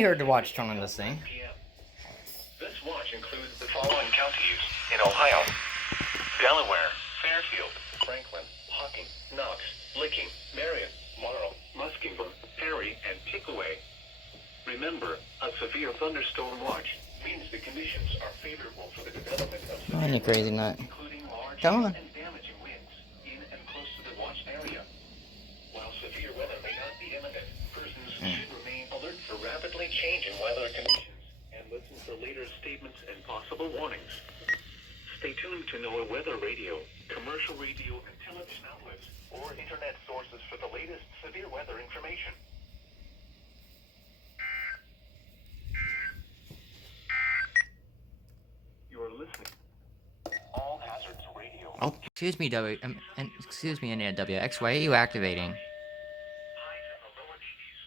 I heard the watch tone on this thing. This watch includes the following counties in Ohio: Delaware, Fairfield, Franklin, Hocking, Knox, Licking, Marion, Morrow, Muskingum, Perry, and Pickaway. Remember, a severe thunderstorm watch means the conditions are favorable for the development of Come on, you crazy nut. including large Come on. and damaging winds in and close to the watch area. While severe weather may not be imminent, persons should remain alert for rapidly changing weather conditions and listen for later statements and possible warnings. Stay tuned to NOAA weather radio, commercial radio and television outlets, or internet sources for the latest severe weather information. You're listening. All hazards radio. Oh, excuse me, excuse me, NAWX. Why are you activating? Highs in the lower 80s.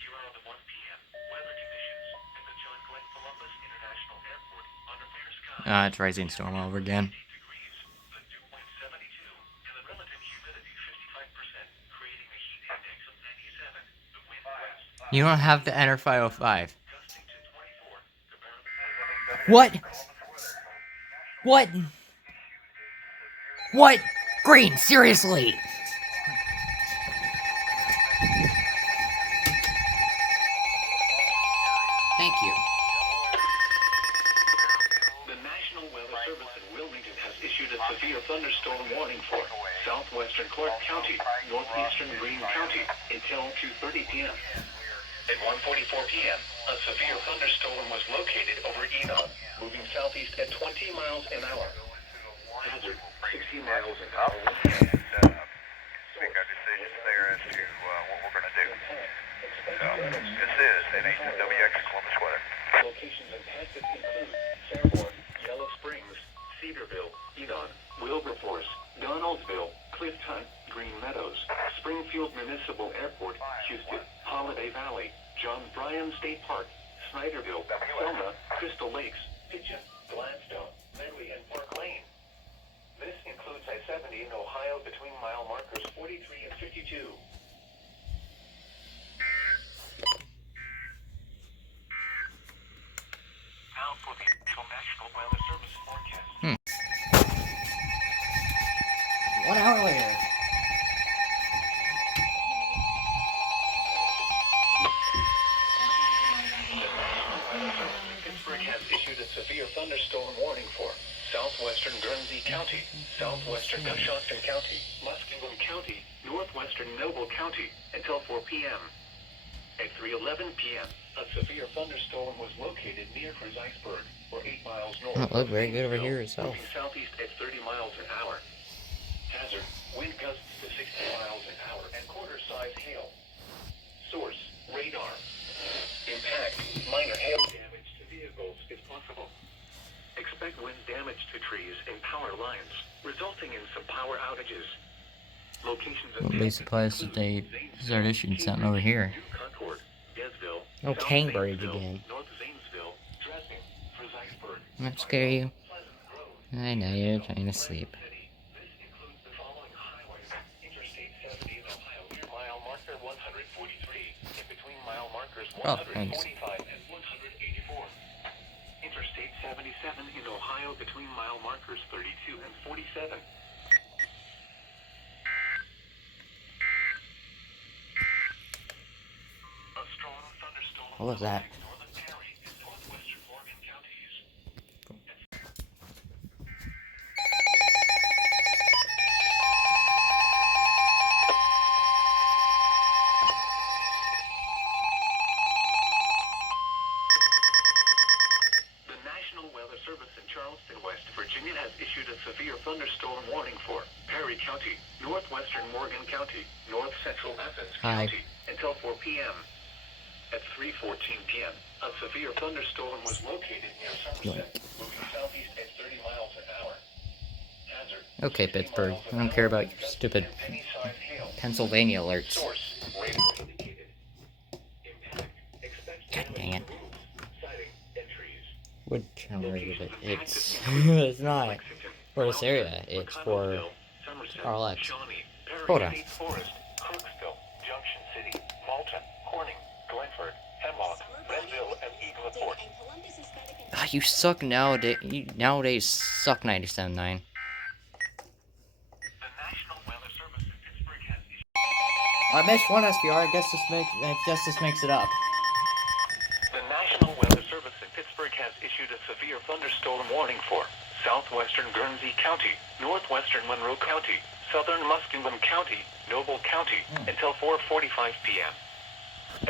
Here are the 1 p.m. weather conditions at the John Glenn Columbus International Airport under fair skies. It's rising storm over again. 8 degrees, the dew point 72, and the relative humidity 55%, creating a heat index of 97. The wind west, You don't have to enter 505. gusting to 24. The What? What? What? Green, seriously! Thank you. The National Weather Service in Wilmington has issued a severe thunderstorm warning for southwestern Clark County, northeastern Greene County until 2:30 p.m. At 1:44 p.m., a severe thunderstorm was located over Enon, moving southeast at 20 miles an hour. Hazard 60 miles an hour. Make our decisions there as to what we're going to do. So, this is NAWX Columbus weather. Locations impacted include Fairborn, Yellow Springs, Cedarville, Enon, Wilberforce, Donaldsville, Clifton, Green Meadows, Springfield Municipal Airport, Houston, Holiday Valley, John Bryan State Park, Snyderville, Selma, Crystal Lakes, Pigeon, Gladstone, Medway, and Park Lane. This includes I-70 in Ohio between mile markers 43 and 52. Now for the official National Weather Service forecast. 1 hour later. Pittsburgh has issued a severe thunderstorm warning for southwestern Guernsey County, southwestern Coshocton County, Muskingum County, northwestern Noble County until 4 p.m. At 3:11 p.m., a severe thunderstorm was located near Iceberg, or 8 miles north. Don't look very good over here itself. Moving southeast at 30 miles an hour. Hazard: wind gusts to 60 miles an hour and quarter-size hail. Source: radar. Impact: minor hail damage to vehicles is possible. Expect wind damage to trees and power lines, resulting in some power outages. Locations of Wouldn't be surprised if they start issuing something over here. New Concord, Desville, No South Cambridge Zanesville, again. North Zanesville, Dressing, Iceberg, That scare you? Pleasant Grove, I know, you're trying to sleep. City. This includes the following highways: Interstate 70 in Ohio near mile marker 143, in between mile markers Oh, thanks. 145 and 184. Interstate 77 in Ohio between mile markers 32 and 47. A strong thunderstorm What was that? northern Perry and northwestern Morgan counties. The National Weather Service in Charleston, West Virginia has issued a severe thunderstorm warning for Perry County, northwestern Morgan County, north central Athens Hi. County until 4 p.m. At 3:14 p.m., a severe thunderstorm was located near Somerset, moving southeast at 30 miles an hour. Hazard: Okay, 60 Pittsburgh. miles I an don't care hour, about your stupid and penny-sized hail. Pennsylvania alerts. Source: radar indicated. Impact: expect God dang it. damage to roofs, siding, and trees. Wood churner, but it's Locations it's not Lexington, for this area. It's for McConnellsville, Somerset, RLX. Shawnee, Perry Hold on. State Forest, Crooksville, Junction City, Malton, Corning, Glenford, Ah, you suck nowadays. You nowadays suck 97.9. I missed one SPR. I guess this makes it up. The National Weather Service in Pittsburgh has issued a severe thunderstorm warning for southwestern Guernsey County, northwestern Monroe County, southern Muskingum County, Noble County, until 4:45 p.m.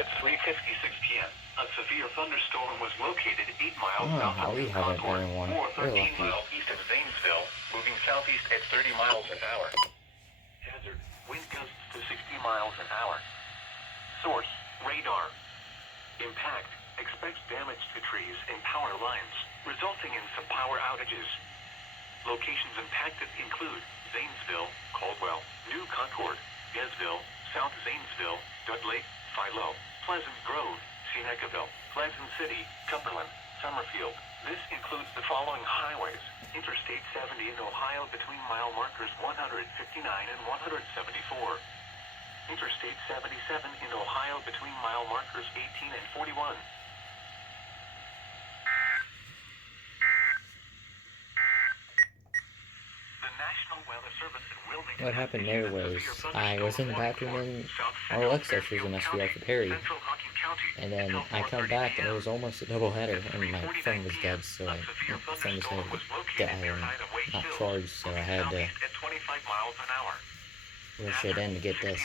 At 3:56 p.m., a severe thunderstorm was located 8 miles south of New Concord, or 13 miles east of Zanesville, moving southeast at 30 miles an hour. Hazard, wind gusts to 60 miles an hour. Source, radar. Impact, expects damage to trees and power lines, resulting in some power outages. Locations impacted include Zanesville, Caldwell, New Concord, Yazville, South Zanesville, Dudley, Philo, Pleasant Grove, Senecaville, Pleasant City, Cumberland, Summerfield. This includes the following highways: Interstate 70 in Ohio between mile markers 159 and 174. Interstate 77 in Ohio between mile markers 18 and 41. The National Weather Service in Wilmington. What happened there was I was in the bathroom and Alexa was an SPR for Perry. And then I come back and it was almost a double header and my phone was dead, so my phone was not charged, so I had to rush it in to get this.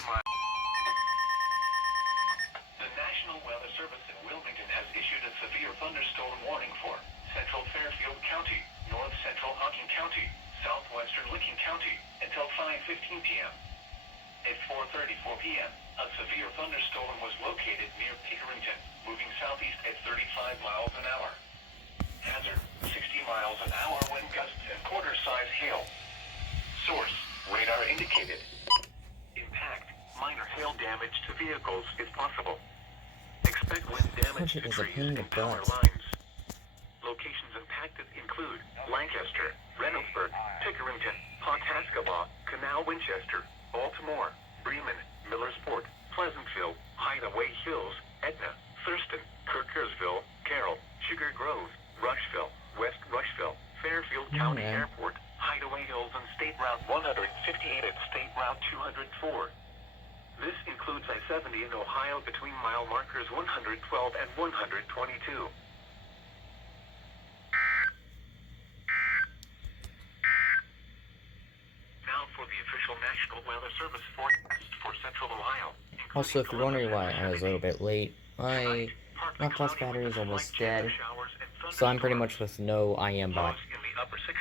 The National Weather Service in Wilmington has issued a severe thunderstorm warning for central Fairfield County, north central Hocking County, southwestern Licking County, until 5:15 p.m. At 4:34 p.m., a severe thunderstorm was located near Pickerington, moving southeast at 35 miles an hour. Hazard, 60 miles an hour wind gusts and quarter-size hail. Source, radar indicated. Impact, minor hail damage to vehicles if possible. Expect wind damage to trees and power lines. Locations impacted include Lancaster, Reynoldsburg, Pickerington, Pawtascalaw, Canal Winchester, Baltimore, Bremen, Millersport, Pleasantville, Hideaway Hills, Etna, Thurston, Kirkersville, Carroll, Sugar Grove, Rushville, West Rushville, Fairfield County Airport, Hideaway Hills, and State Route 158 at State Route 204. This includes I-70 in Ohio between mile markers 112 and 122. Now for the official National Weather Service forecast for Central Ohio. Also, if you're wondering why I was a little bit late, my plus battery is almost dead, so I'm pretty much with no IM bot. In the upper 60s.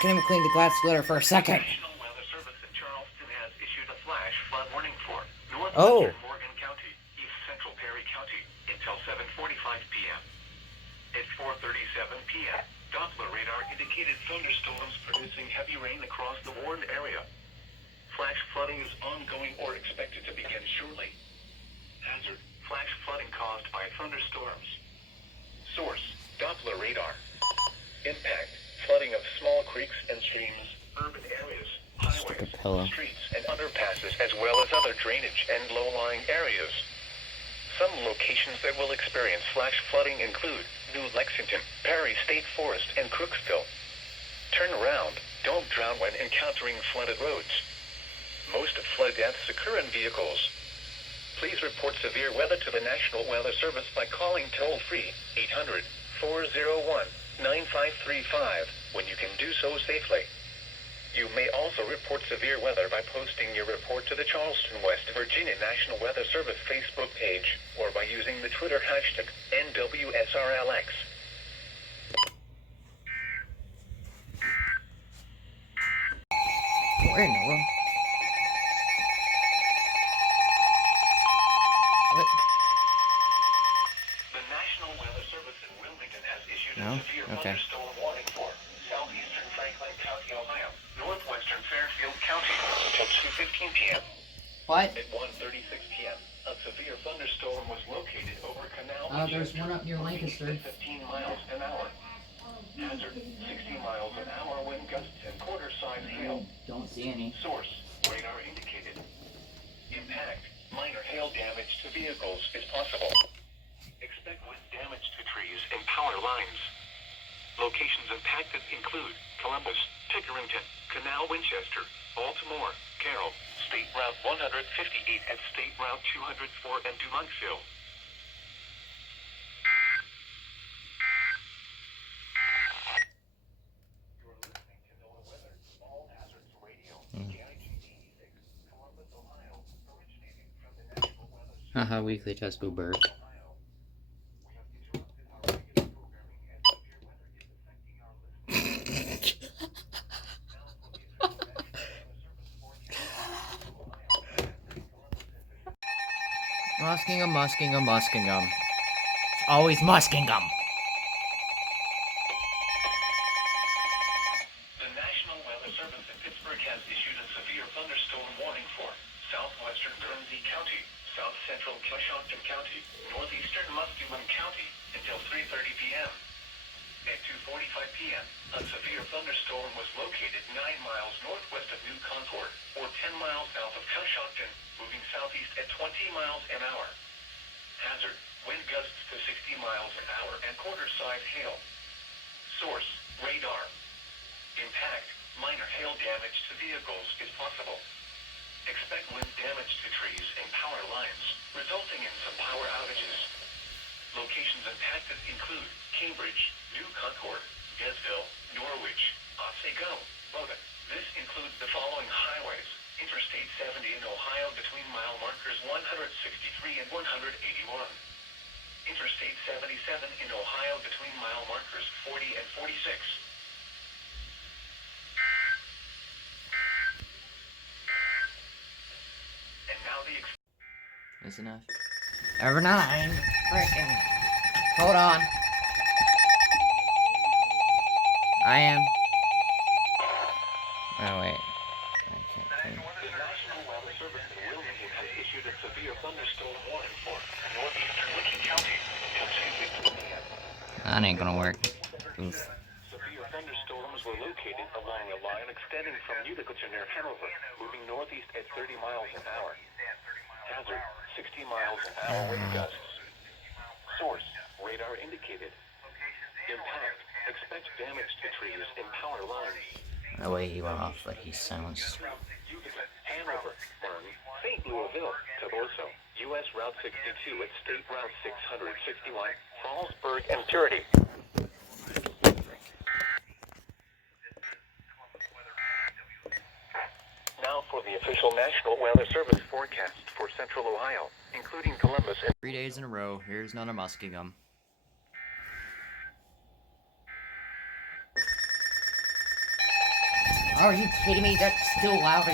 Can't even clean the glass splitter for a second. National Weather Service in Charleston has issued a flash flood warning for northwestern Morgan County, east central Perry County, until 7:45 p.m. At 4:37 p.m., Doppler radar indicated thunderstorms producing heavy rain across the warned area. Flash flooding is ongoing or expected to begin shortly. Hazard, flash flooding caused by thunderstorms. Source, Doppler radar. Impact, flooding of small creeks and streams, urban areas, highways, streets, and underpasses, as well as other drainage and low-lying areas. Some locations that will experience flash flooding include New Lexington, Perry State Forest, and Crooksville. Turn around. Don't drown when encountering flooded roads. Most flood deaths occur in vehicles. Please report severe weather to the National Weather Service by calling toll-free 800-401-9535 when you can do so safely. You may also report severe weather by posting your report to the Charleston, West Virginia National Weather Service Facebook page or by using the Twitter hashtag NWSRLX. We're in the room. What? The National Weather Service in Wilmington has issued No? a severe thunderstorm warning for southeastern Franklin County, Ohio, northwestern Fairfield County until 2:15 p.m. What? At 1:36 p.m., a severe thunderstorm was located over Canal There's one up near Lancaster. 15 miles an hour. Hazard, 60 miles an hour wind gusts and quarter-size hail. Don't see any. Source, radar indicated. Impact, vehicles is possible. Expect wind damage to trees and power lines. Locations impacted include Columbus, Pickerington, Canal Winchester, Baltimore, Carroll, State Route 158 and State Route 204 and Dumontville. You're listening to NOAA Weather, All Hazards Radio, KIGD 6, Columbus, Ohio, originating from the National Weather Service. Haha, weekly test boo bird. Muskingum. It's always Muskingum. The National Weather Service in Pittsburgh has issued a severe thunderstorm warning for southwestern Guernsey County, south central Coshocton County, northeastern Muskegon County until 3:30 p.m. At 2:45 p.m., a severe thunderstorm was located 9 miles northwest of New Concord, or 10 miles south of Coshocton, moving southeast at 20 miles an hour. Hazard, wind gusts to 60 miles an hour and quarter-size hail. Source, radar. Impact, minor hail damage to vehicles is possible. Expect wind damage to trees and power lines, resulting in some power outages. Locations impacted include Cambridge, New Concord, Desville, Norwich, Otsego, Bowdoin. This includes the following highways: Interstate 70 in Ohio between mile markers 163 and 181. Interstate 77 in Ohio between mile markers 40 and 46. And now the That's enough. Over 9. Freaking. Hold on. I am. Oh, wait. I can't turn. The National Weather Service in Wilmington has issued a severe thunderstorm warning for northeastern Licking County until Tuesday 2 p.m. That ain't gonna work. Oof. Severe thunderstorms were located along a line extending from Utica to near Hanover, moving northeast at 30 miles an hour. Hazard, 60 miles an hour wind gusts. Source, radar indicated. Impact, expect damage to trees and power lines. The way he went off, but he sounds. Utica, Hanover, Martin, St. Louisville, Toboso, U.S. Route 62 at State Route 661, Fallsburg, and Purity. Now for the official National Weather Service forecast for Central Ohio, including Columbus and 3 days in a row. Here's another Muskingum. Are you kidding me? That's still loud.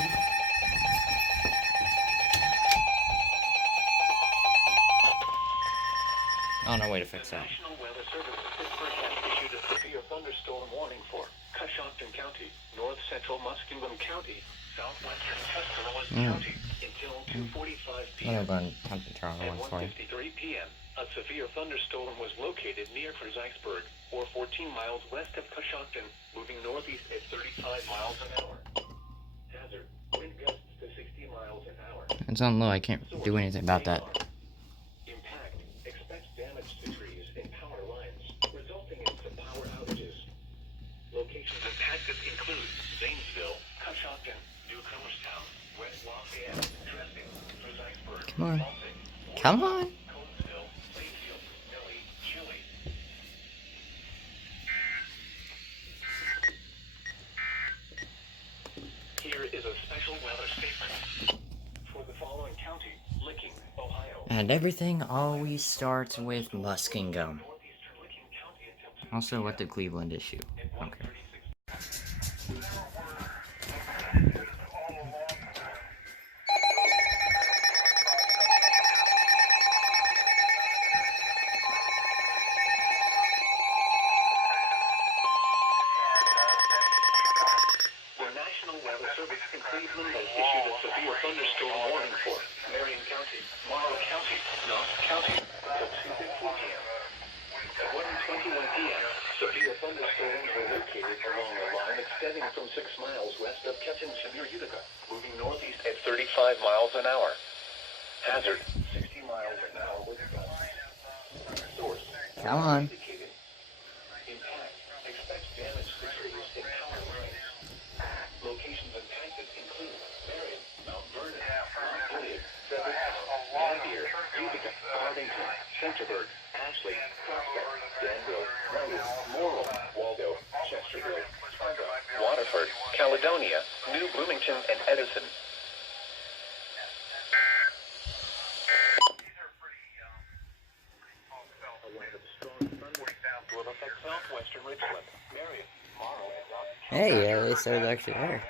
Oh, no way to fix that. National Weather Service in Pittsburgh has issued a severe thunderstorm warning for Coshocton County, north central Muskegon County, southwestern Tuscaloosa County until 2:45 p.m. I'm going to turn on At one for you. 1:53 p.m., a severe thunderstorm was located near Fredericksburg, or 14 miles west of Coshocton, moving northeast at 35 miles an hour. Hazard, wind gusts to 60 miles an hour. It's on low. I can't do anything about that. Impact, expect damage to trees and power lines, resulting in some power outages. Locations impacted include Zanesville, Coshocton, New Comerstown, West Lafayette, Dressing, Fredericksburg, Come on. Baltic, Come on. Coatesville, Mayfield, Millie, Chile. Here is a special weather statement for the following county: Licking, Ohio. And everything always starts with Muskingum. Northeastern Licking County until Also, what did Cleveland issue? Okay. 1:36. The National Weather Service in Cleveland has issued a severe thunderstorm warning for Marion County, Morrow County, Knox County until Tuesday 4 p.m. At 1:21 p.m., severe thunderstorms were located along a line extending from 6 miles west of Ketton to near Utica, moving northeast at 35 miles an hour. Hazard, 60 miles miles an hour with gusts. Source. Come on. Indicated. Impact. Expect damage to trees and power lines. Locations impacted include Marion, Mount Vernon, Mount Gilead, Severstown, Napier, Utica, Arlington, Centerburg, Ashley, Prospect, Danville, Reading, Morrill, Waldo, Chesterville, Sparta, Waterford, Caledonia, New Bloomington, and Edison. A line of strong thunderstorms will affect southwestern Richland, Marion, Morrow, and Knox. Hey, they started actually there.